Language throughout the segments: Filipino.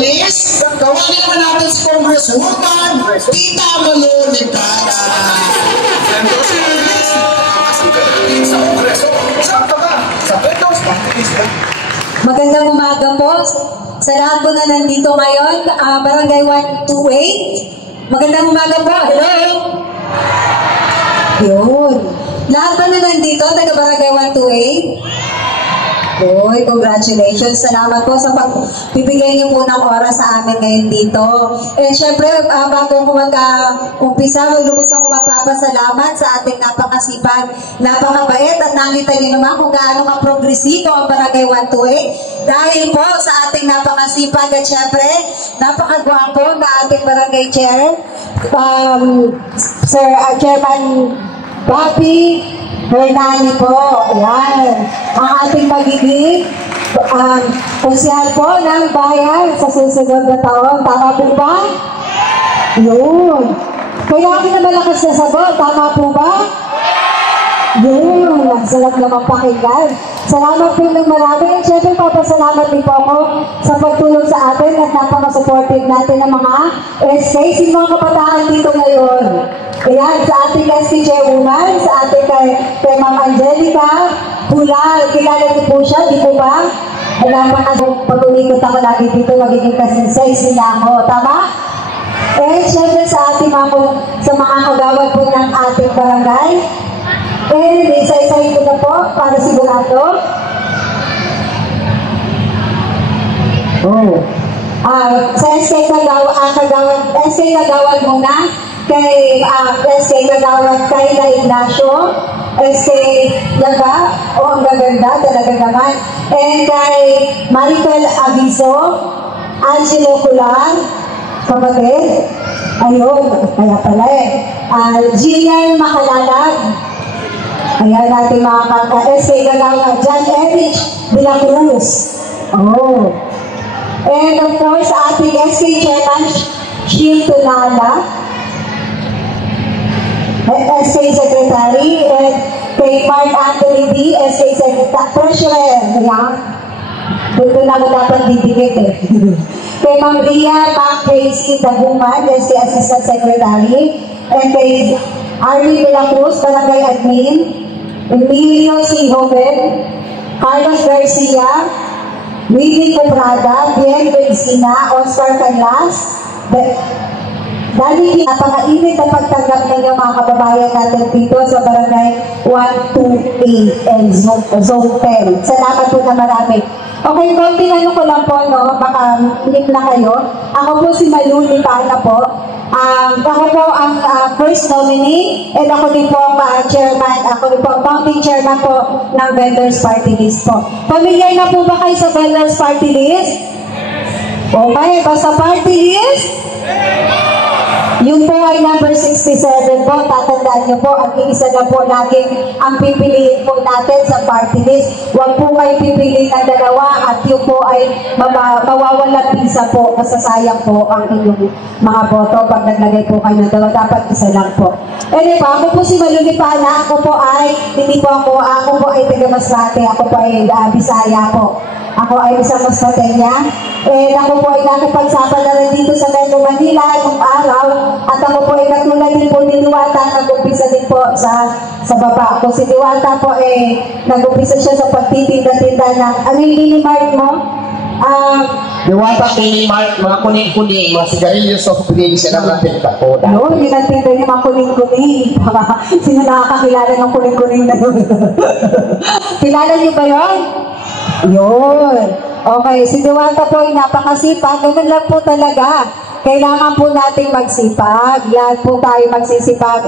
list. Tawagin naman natin si Congresswoman Tita Malu Nicala. Sa Kongreso, sakto ka sa vendors party list. Magandang umaga po sa lahat po na nandito ngayon, Barangay 128. Magandang umaga po. Hello! Yun. Lahat ba na nandito, taga Barangay 128? Uy, congratulations. Salamat po sa pagbibigay niyo po ng oras sa amin ngayon dito. And syempre, bago ko mag-umpisa, lubos ako magpapasalamat sa ating napakasipag, napakabait, at nakita niyo naman kung gaano ka-progresibo ang Barangay 128. Dahil po sa ating napakasipag at syempre, napakagwapo na ating Barangay Chair, Sir Chairman Bobby Hernani po. Ayan. Ang ating magiging konsyal po ng bayan sa susunod na taon. Tama po ba? Yun. Kaya ako na malakas na sagot. Tama po ba? Yun. Ang sarap naman pakinggan. Salamat po ng marami. Siyempre, papasalamat din po ako sa pagtulong sa atin at napaka-supportive natin ng mga SK. Sino mga kabataan dito ngayon? Ayan, sa ating SK Chairwoman, sa ating kay Ma'am Angelica Hulal. Kilala niyo po siya, di po ba? Pag-umikot ako lagi dito, magiging kasi nila ako. Tama? Eh, siyempre sa ating sa mga kagawad po ng ating barangay. And isa-isahin ko na po para sigurado. Sa SK Kagawad muna, kay SK Kagawad Kayla Ignacio, SK Yaga, ang gaganda, talaga naman. And kay Maricel Aviso, Angelo Cular, kapatid, ayun, kaya pala Gian Makalalag, ayan natin mga SK Kagawad, John Erich de la Cruz. And of course, ating SK Chairman Shil Tulala, SK Secretary, and kay Mark Anthony D, SK Secretary, Treasurer. Ayan. Dito na ako dapat didikit Kay Ma'am Ria Mac Casey Daguman, SK Assistant Secretary, and kay Arlie de la Cruz, Barangay Admin, Emilio C. Joven, Carlos Garcia, Willie Cobrada, Bien Benzina, Oscar Canlas, dahil napakainit na pagtanggap ninyo mga kababayan natin dito sa Barangay 128 and Zone 10. Salamat po na marami. Okay, konting ano ko lang po, no? Baka link na kayo. Ako po si Malu Nicala po. Ako po ang first nominee, and ako din po ang chairman, ako din po ang founding chairman po ng Vendors Party List po. Familiar na po ba kayo sa Vendors Party List? Okay, basta party list? Yung po ay number 67 po, tatandaan nyo po, ang iisa na po laging ang pipiliin po natin sa party list. Huwag po kayo pipiliin ng dalawa at yung po ay mawawalang pisa po, masasayang po ang inyong mga boto pag naglagay po kayo ng dalawa. Dapat isa lang po. Anyway, ako po si Malu Nicala, ako po ay taga Masbate, ako po ay Bisaya po. Ako ay isang Masbatenya. And ako po ay nakipagsapan na rin dito sa Metro Manila nung araw. At ako po ay katulad din po ni Diwata, nag-umpisa din po sa baba. Kung si Diwata po ay nag-umpisa siya sa pagtitinda-tinda ng, ano yung mini-mart mo? Diwata, mini-mart, mga kuning-kuning, mga sigarilyos o kuning sila ng tinda po. No, yun ang tinda niya, mga kuning-kuning. Sino nakakakilala ng kuning-kuning na yun? Kilala niyo ba yun? Yun. Okay, si Diwata po ay napakasipag. Ganun lang po talaga. Kailangan po nating magsipag. Lahat po tayo magsisipag.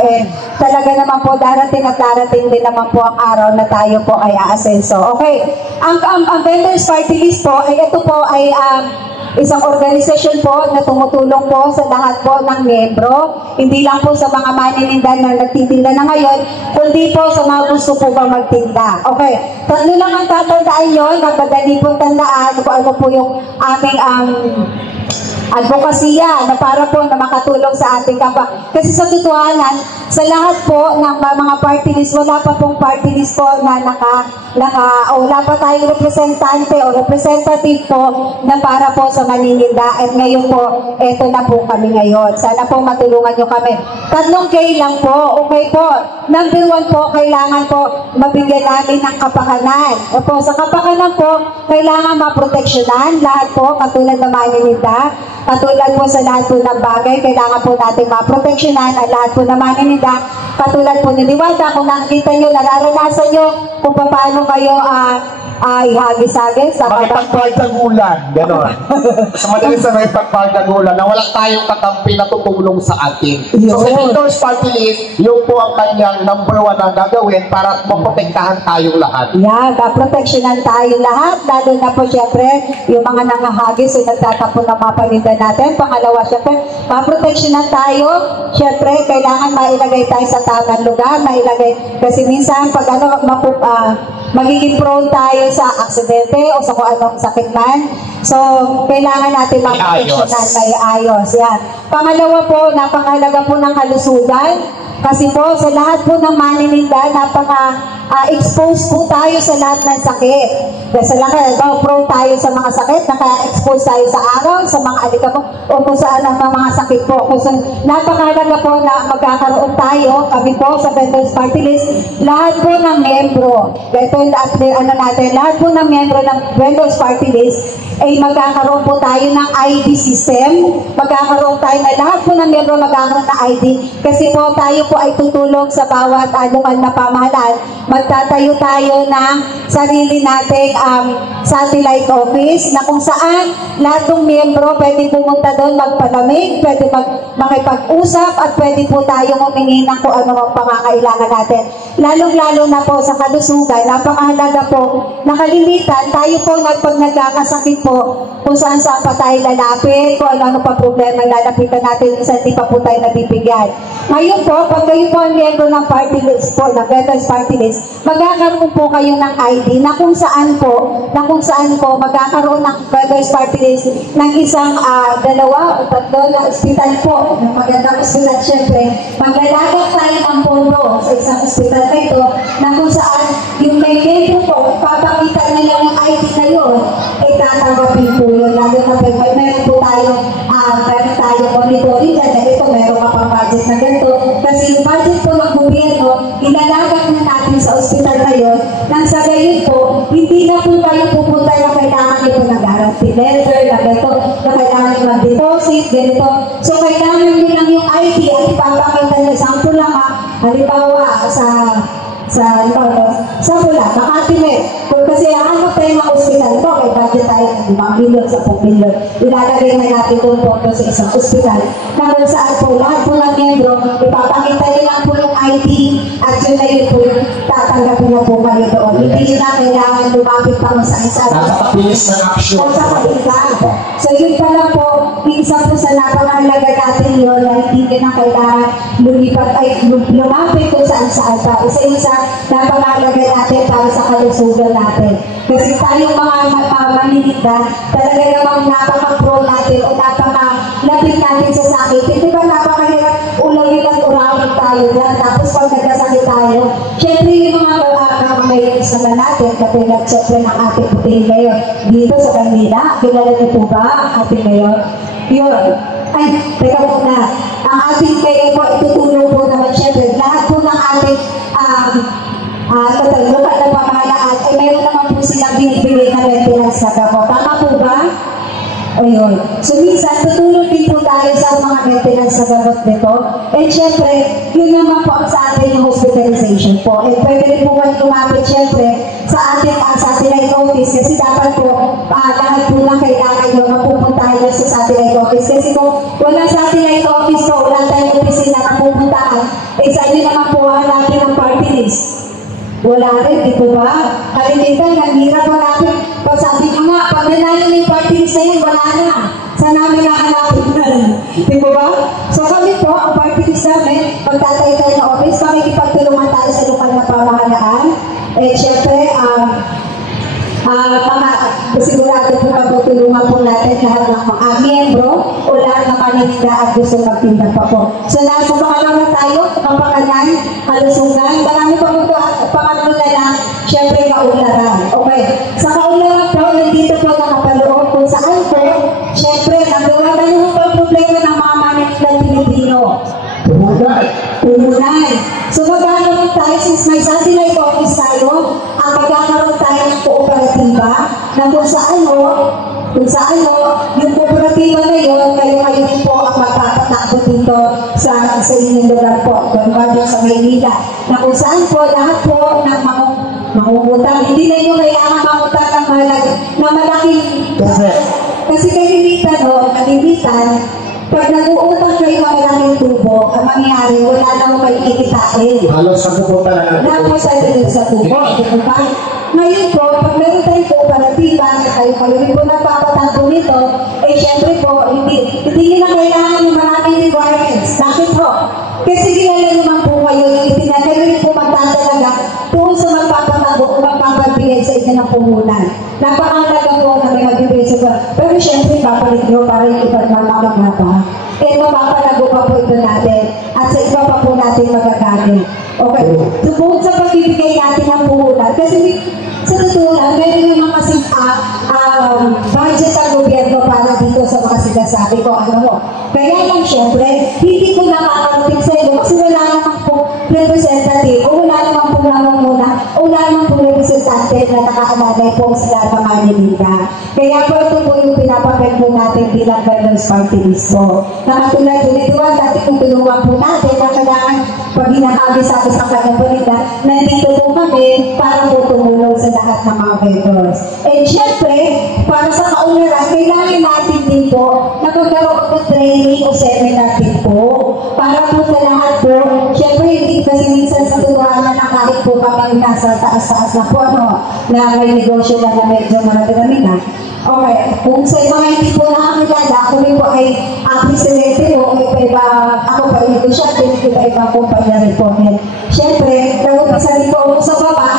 Talaga naman po darating at darating din naman po ang araw na tayo po ay aasenso. Okay. Ang Vendors Party List po, ay ito po ay isang organisasyon po na tumutulong po sa lahat po ng membro. Hindi lang po sa mga manininda na nagtitinda na ngayon, kundi po sa mga gusto po bang magtinda. Okay. Tatlo lang ang tatandaan yun. Magmadali po tandaan kung ano po yung aming advokasya na para po na makatulong sa ating kapwa. Kasi sa totohanan, sa lahat po ng mga party list, wala pa pong party list po na wala pa tayong representante o representative po na para po sa manininda. At ngayon po, eto na po kami ngayon. Sana po matulungan nyo kami. 3K lang po. Okay po. Number 1 po, kailangan po mabigyan namin ng kapakanan. Opo, sa kapakanan po, kailangan maproteksyonan lahat po, katulad ng manininda. Katulad po sa lahat po ng bagay, kailangan po natin maproteksyonan ang lahat po ng manininda. Katulad po ni Diwata, kung nakikita nyo, nararanasan nyo kung paano kayo ihagis-hagis sa makipagpagdagulan, gano'n. Sa madaling sa makipagpagdagulan na wala tayong kakampi na tutulong sa atin. So sa Victor's Party List, yun po ang kanyang number 1 na gagawin para maprotektahan tayong lahat. Yeah, maproteksyonan tayo lahat, lalo na po syempre yung mga nangahagis o nagtatapon ng mga paninda natin. Pangalawa, syempre, maproteksyonan tayo. Syempre, kailangan mailagay tayo sa tamang lugar, mailagay, kasi minsan pag magiging prone tayo sa aksidente o sa kung anong sakit man. So, kailangan natin maproteksyonan, may ayos. Yan. Pangalawa po, napakahalaga po ng kalusugan. Kasi po, sa lahat po ng manininda, expose po tayo sa lahat ng sakit. Sa lahat, prone tayo sa mga sakit, naka-expose tayo sa araw, sa mga alikabok, o kung saan ang mga sakit po. Napakahalaga po na magkakaroon tayo, kami po sa Vendors Party List, lahat po ng membro, ito yung lahat po ng membro ng Vendors Party List, ay magkakaroon po tayo ng ID system, magkakaroon tayo na lahat po ng membro magkakaroon ng ID, kasi po tayo po ay tutulong sa bawat lokal na pamahalaan. Magtatayo tayo ng sarili nating satellite office na kung saan lahat ng miyembro pwede pumunta doon magpalamig, pwede makipag-usap at pwede po tayo humingi ng kung ano ang pangangailangan natin. Lalong-lalo na po sa kalusugan, napakahalaga po, nakalimitan, tayo po pag nagkakasakit po, kung saan-saan pa tayo lalapit, kung ano pa problema lalapitan natin, isa di pa po tayo nabibigyan. Ngayon po, pag kayo po ang miyembro ng party list po, ng Veterans Party List, magkakaroon po kayo ng ID na kung saan po magkakaroon ng Veterans Party List ng isang 2 o 3 na ospital po, ng magandang ospital syempre, maglalagak tayo ng pondo sa isang ospital na ito, na kung saan yung may miyembro po, papakita na lang yung ID na yun, ay tatanggapin po yun. Lalo na po, meron po tayo monitoring dyan, na ito, meron ka pang budget na ganito. Kasi yung budget po ng gobyerno, ilalagak na natin sa ospital na yun, nang sa gayon po, hindi na po tayo pupunta na kailangan nyo po nag-guarantee letter, na ganito, na kailangan nyo mag-deposit, ganito. So, kailangan nyo lang yung ID at ipapakita nyo, sample lang halimbawa sa pula, Makati. Kasi ano tayo ng ospital po, may budget tayo ng 5 milyon, 10 milyon. Ilalagay na natin doon po sa isang ospital. Na kung saan po, lahat po ng membro, ipapakita nyo lang po yung ID at yun na yun po yung tatanggapin na po kayo doon. Hindi nyo na kailangan lumapit pa sa isa. Nakapabilis ng action. Sa kabila. So yun pala po, isa po sa napakahalaga natin yun na hindi nyo na kailangan lumapit kung saan-saan pa. Isa yung sa napakahalaga natin para sa kalusugan natin. Kasi tayong mga manininda, talaga namang napaka-pro natin o napaka-lapit natin sa sakit. Hindi ba napakahirap ulawin at urawin tayo dyan? Tapos pag nagkasakit tayo, syempre yung mga mayroons naman natin, katulad syempre ng ating puting ngayon. Dito sa Manila, kilala niyo po ba ang ating ngayon? Yun. Ay, teka muna. Ang ating ngayon po, itutulong po naman syempre. Lahat po ng ating lokal na pamahalaan, ay mayroon naman po silang binibigay na maintenance na gamo. Tama po ba? Ayun. So, minsan, tutulong din po tayo sa mga maintenance na gamot nito. And syempre, yun naman po ang sa atin yung hospitalization po. And pwede rin po kayo lumapit syempre sa ating satellite office kasi dapat po, lahat po lang kailangan nyo mapupuntahan nyo sa satellite office. Kasi kung wala satellite office po, wala tayong opisina na pupuntahan, eh sa inyo naman po hanapin ang party list. Wala rin, di po ba? Kalimitan, naghirap hanapin. Pag sabi nyo nga, pag nanalo na yung party list na yan, wala na. Saan namin nahanapin na? Di po ba? So kami po, ang party list namin, pagtatay tayo na office, makikipagtulungan tayo sa lokal na pamahalaan. Eh, syempre, sigurado po matutulungan po natin lahat ng mga miyembro o lahat ng maninda at gusto magtinda pa po. So nasa pangalawa tayo, Kapakanan, Kalusugan, marami pa po pangatlo na lang, syempre kaularan. Okay, sa kaularan po, nandito po nakapaloob kung saan po, syempre, nagawa tayo ng problema ng mga maninda Pilipino. Pumunay. So magkakaroon tayo, since may satellite office tayo, ang magkakaroon tayo ng kooperatiba na kung saan yung kooperatiba na yun, kayo din po ang magpapatakbo dito sa inyong lugar po, doon sa Maynila. Na kung saan po, lahat po ng mangungutang, hindi na nyo kailangan mangutang na malaking, kasi kalimitan pag nag-uutang kayo ng malaking tubo, ang mangyayari, wala naman kayo ikitain. Halos sa pupunta na natin. Tapos sa tubo. Ngayon po, pag meron tayong kooperatiba na kayo rin po nagpapatanto nito, syempre po, hindi nyo na kailangan yung maraming requirements. Bakit po? Kasi kilala naman po kayo, kayo rin po magtatalaga kung sa magpapagbigay sa inyo ng puhunan. Napakalaga po na may magbibigay sa pero syempre, papalit nyo para yung iba't mamamagapa. Mapapalago pa po ito natin at sa iba pa po natin magagamit. Okay. So, bukod sa pagbibigay natin ng puhunan, kasi sa totoo lang, meron naman kasi budget ang gobyerno para dito sa mga sinasabi ko. Kaya lang, syempre, hindi ko nakakarating sa inyo kasi wala naman po representative o wala naman po namamuna o wala naman po representative na nakaalalay po sila ng maninda. Kaya po ito po yung pinapapel po natin bilang Veterans Party List po. Na katulad din ito, dati kung tulungan po natin na kailangan pag hinahagis-agis ang kanyang paninda, nandito po kami para po tumulong sa lahat ng mga veterans. And syempre, para sa kaunlaran, kailangan natin din po na magkaroon ng training o seminar din po. Para po sa lahat po, syempre hindi kasi minsan sa turuan na kahit po kami nasa taas-taas na po, na may negosyo lang na medyo marami na. Okay, kung sa mga hindi po nakakilala, ako rin po ay presidente o ako pa yung negosyante, iba-ibang kumpanya rin po. Siyempre, nag-upisa rin po ako sa baba,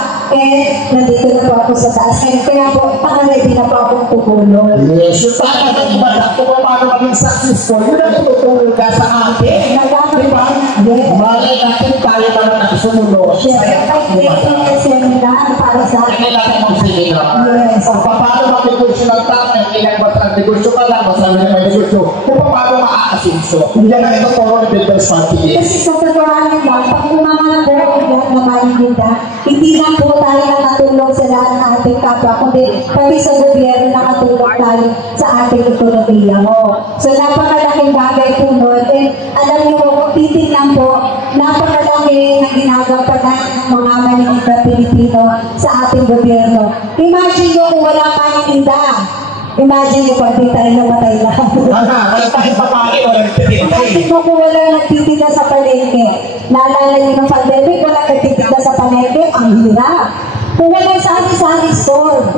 nandito na po ako sa taas. Kaya po, ready na po akong tumulong. Yes, yung tama ng iba na kung paano maging successful, yun ang tutulong ka sa atin. Diba? Malay natin tayo naman ang sumunod. Siyempre, may seminar para sa akin. Kailangan mong seminar. Yes. Paano mag-negosyo ng tao, kailangan ba ang negosyo ka lang, masabi na may negosyo, kung paano maaasinso. Yan ang ito po ng Veterans Party List. Kasi sa katotohanan lang, pag umangalan po ang lahat na maninda, hindi lang po tayo nakatulong sa lahat ng ating kapwa, kundi pati sa gobyerno nakatulong tayo sa ating ekonomiya mo. So napakalaking bagay po nun. Alam niyo po, kung titignan po, napakalaki na ginagampanan ng mga maninda Pilipino sa ating gobyerno. Imagine nyo kung wala maninda. Imagine nyo pag di tayo namatay lang. Wala tayong papaki, walang titignan. Imagine mo kung wala nagtitinda sa palengke. Naalala nyo ng pandemic, wala nagtitinda sa palengke, ang hirap. Kung walang sari-sari store,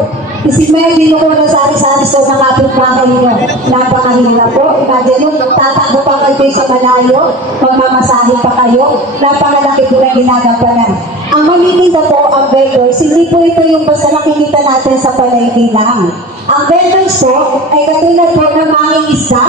imagine mo kung walang sari-sari store na kapit-bahay nyo, napakahirap po. Imagine nyo, tatakbo pa kayo sa malayo, magmamasahin pa kayo, napakalaki po na ginagampanan. Ang malilinda po ang vendors, hindi po ito yung basta nakikita natin sa palengke lang. Ang vendors po ay katulad po ng mga isda,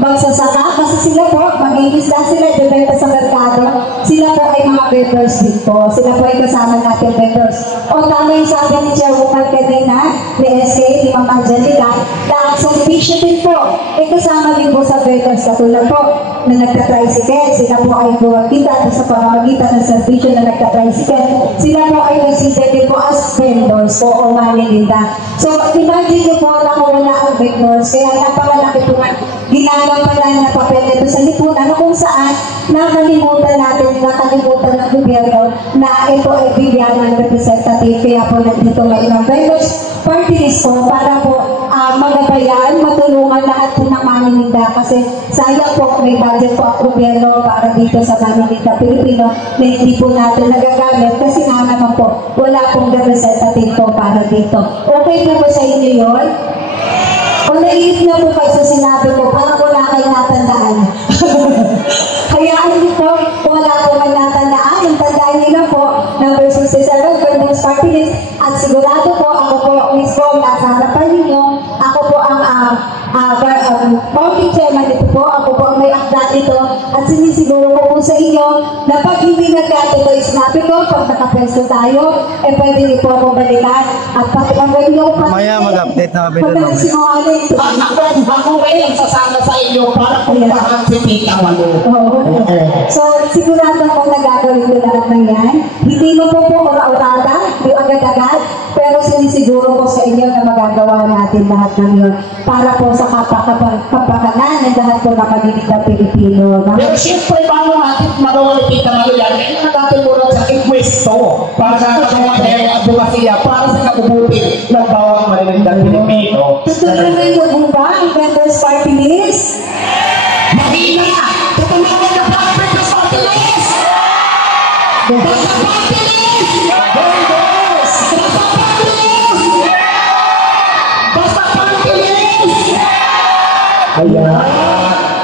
magsasaka, kasi sila po, mag-iisda sila, ibebenta sa merkado, sila po ay mga vendors din po. Sila po ay kasama natin vendors. O tama yung sabi ni Chairwoman kanina, ni SK, ni Ma'am Angelina, na ang servisyo din po, ay kasama din po sa vendors. Katulad po, na nagka-tricycle, sila po ay buwagita sa pamamagitan ng servisyo na nagka-tricycle. Sila po ay nagsisend din po as vendors po o maninda. So, imagine nyo po na wala ang vendors, kaya napakalaki po na ginagampanan na papel nito sa lipunan na kung saan nakalimutan ng gobyerno na ito ay bigyan ng representative. Kaya po nandito may ilang vendors party list po para po magabayan, matulungan lahat po ng maninda kasi sayang po may budget po ang gobyerno para dito sa maninda Pilipino na hindi po natin nagagamit kasi nga naman po wala pong representative po para dito. Okay po ba sa inyo yun? O naiip na po kayo sa sinabi ko, parang wala kayo natandaan. Hayaan niyo po, wala po kayo natandaan. Ang tandaan niyo na po, number 67, Veterans Party List. At sigurado po, ako po, Miss Bong, nasa harapan ninyo, ako po ang Bounding Chairman ito po, ako po ang may akda nito at sinisiguro ko po sa inyo na pag hindi nagkatuloy sinabi ko, pag nakapwesto tayo, pwede niyo po ako balikan at pag gawin niyo ko Maya mag-update na kami doon. pag sinungaling. Ako ngayon sasama sa inyo para kumpahan si Tita Malu. So, sigurado ko na gagawin ko lahat ng yan. Hindi mo po ura-urada, hindi agad-agad, pero sinisiguro ko sa inyo na magagawa natin lahat ng yun para po sa kapakanan ng lahat po na magiging na Pilipino. Pero siyempre, paano natin magawa ni Tita Malu yan? Kailangan natin muna sa ikwesto para magawa tayo ng advokasya para sa kabubuti ng bawang malinindang Pilipino. Tutuloy mo ba ang Vendors Party List? Mahina! Tutulungan na pa ang Vendors Party List! Basta Party List! Vendors! Basta Party List! Basta Party List! Ayan.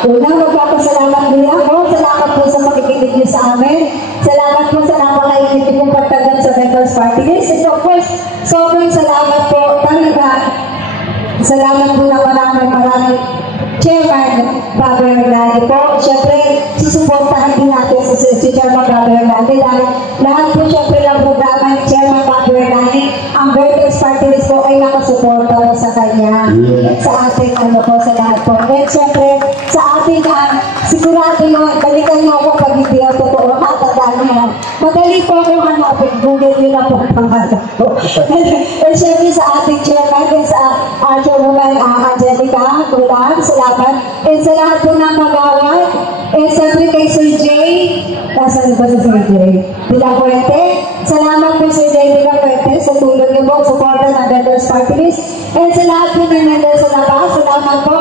Una, magpapasalamat din ako. Salamat po sa pakikinig niyo sa amin. Salamat po sa napakainit niyo pagtagal sa Vendors Party List. And of course, sobrang salamat po talaga. Salamat po na maraming Chairman Bobby Hernandez po. Siyempre, susuportahan din natin si Chairman Bobby Hernandez dahil lahat po siyempre ng programa ni Chairman Bobby Hernandez, ang Vendors Party List po ay nakasuporta po sa kanya. Sa ating sa lahat po. And siyempre, sa ating sigurado yun, balikan niyo ako pag hindi ang totoo. Matandaan niyo. Madali po akong hanapin. Google niyo na po ang pangalan ko. And siyempre sa ating Chairman and sa Chairwoman Angelica Tulang, salamat. And sa lahat po ng magawad, and siyempre kay Sir Jay, nasaan ba si Sir Jay? De La Fuente, salamat po Sir Jay De La Fuente sa tulong niyo po, supportan ng Vendors Party List. And sa lahat po ng nandun sa labas, salamat po.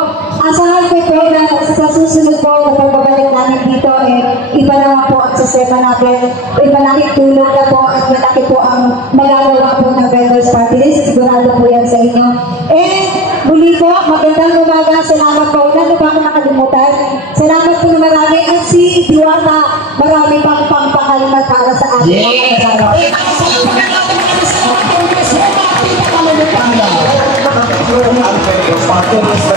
Asahan ko po na sa susunod po na pagbabalik namin dito, iba naman po ang sistema natin, malaking tulong na po at malaki po ang magagawa po ng Vendors Party List. Sigurado po yan sa inyo. And muli po, magandang umaga. Salamat po. Wala na ba ako nakalimutan? Salamat po na marami. At si Diwata, marami pang pangpakalma para sa atin. Yes! Ang Vendors Party List